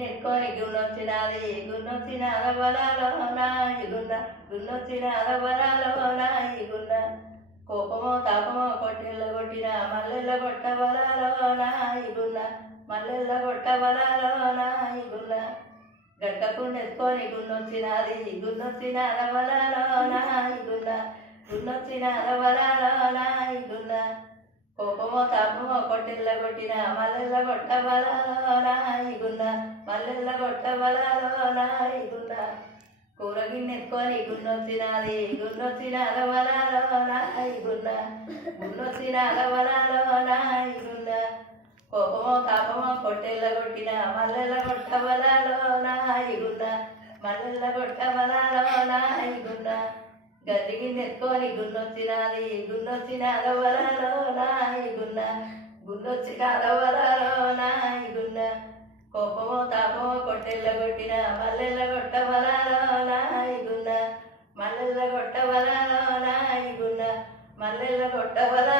గిన్నెత్తుకొని గున్నొచ్చినాది గున్నొచ్చిన అలవరాలోన గున్నొచ్చిన అలవరాలోన గున్న కోపమో తాపమో కొట్టెళ్ళ కొట్టిన మల్లెళ్ళ కొట్టవరాలోన గున్న మల్లెళ్ళ కొట్టవరాలోన గున్న గట్టకుండెత్తుకొని గున్నొచ్చినాది గున్నొచ్చిన అలవరాలోన గున్నొచ్చిన అలవరాలోన గున్న కోపమో తాపమో కొట్టెళ్ళ కొట్టిన మల్లెళ్ళ కొట్టవరాలోన గున్న మల్లెళ్ళ కొట్టవరాలోన గున్న కూర గిన్నెత్తుకొని గున్నొచ్చినాది గున్నొచ్చిన అలవరాలోన గున్నొచ్చిన అలవరాలోన గున్న కోపమో తాపమో కొట్టెళ్ళ కొట్టిన మల్లెళ్ళ కొట్టవరాలోన గున్న మల్లెళ్ళ కొట్టవరాలోన గున్న గడ్డి గిన్నెత్తుకొని గున్నొచ్చినాది గున్నొచ్చిన అలవరాలోన గున్నొచ్చిన అలవరాలోన గున్న కోపమో తాపమో కొట్టెళ్ళ కొట్టిన మల్లెళ్ళ కొట్టవరాలోన గున్న మల్లెళ్ళ కొట్టవరాలోన గున్న మల్లెళ్ళ కొట్టవరా